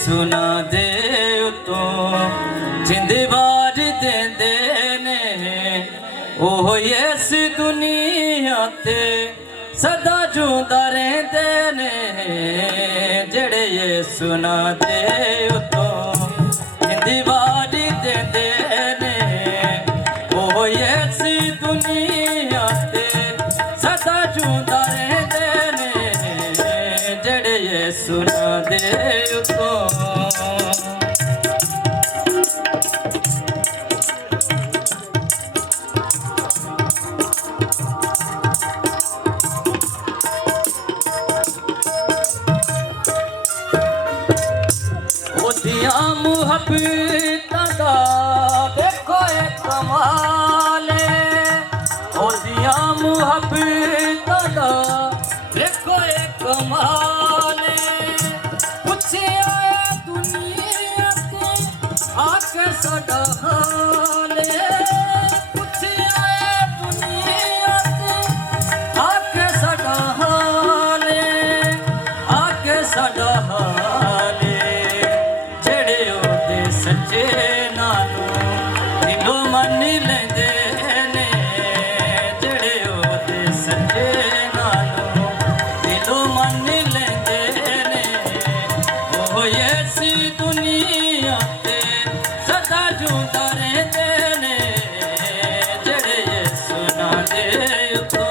सुना दे उतो जिंदबार देंदे ने ओह इस दुनिया ते सदा जूंदा रहंदे ने जेड़े ये सुना दे उतो जिंदबार देंदे ने ओह इस दुनिया ते सदा जूंदा रहंदे ने जेड़े ये सुना दे उतो मुहब्बतां दा देखो एक कमाल ओदियां मुहब्बतां दा देखो एक कमाल पुछया दुनिया ते आके साडा हाल पुछया दुनिया ते आके साडा हाल आके साडा हाल सच्चे नानू दिलों मन लेंदे ने जेड़े ओदे सच्चे नानू दिलों मन लेंदे ने ओह ऐसी दुनिया ते सदा जूंदा रहंदे ने जेड़े ये सुना दे उतो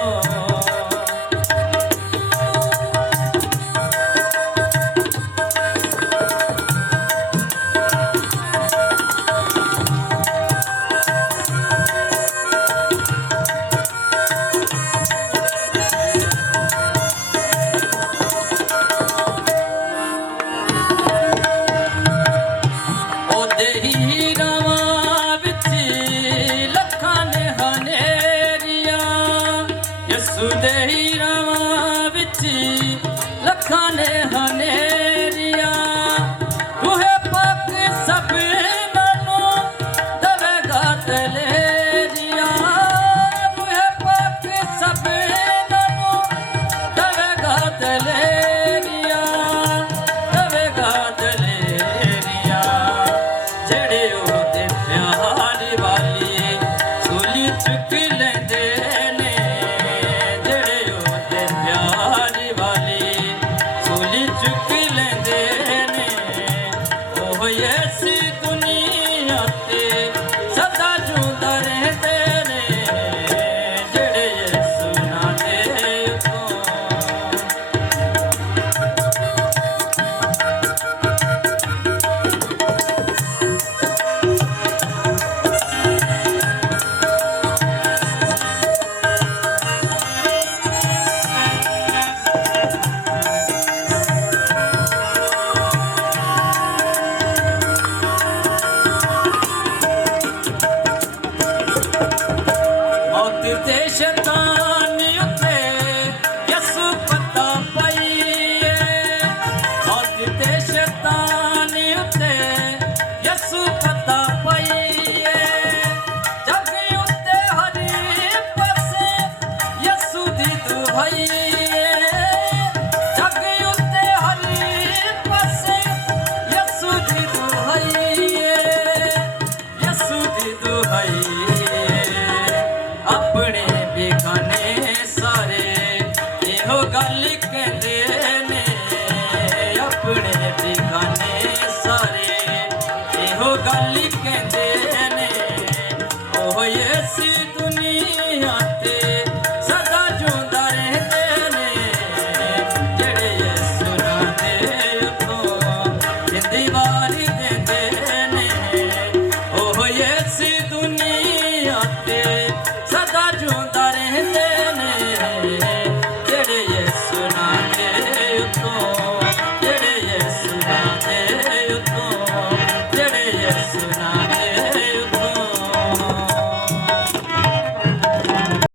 लखां ने हनेरिया तुहे पक सब मनो दवेगा दलेरिया तुहे पक सब मनो दवेगा दलेरिया दवेगा दलेरिया जेड़े ओदे प्यार वाली सूली चुक लेंदे ने जेड़े ओदे प्यार वाली चुक लेंदे ने ओह ऐसी दुनिया ते सदा जूंदा रहंदे ने जेड़े ये सुना दे उतो शैतान उत्ते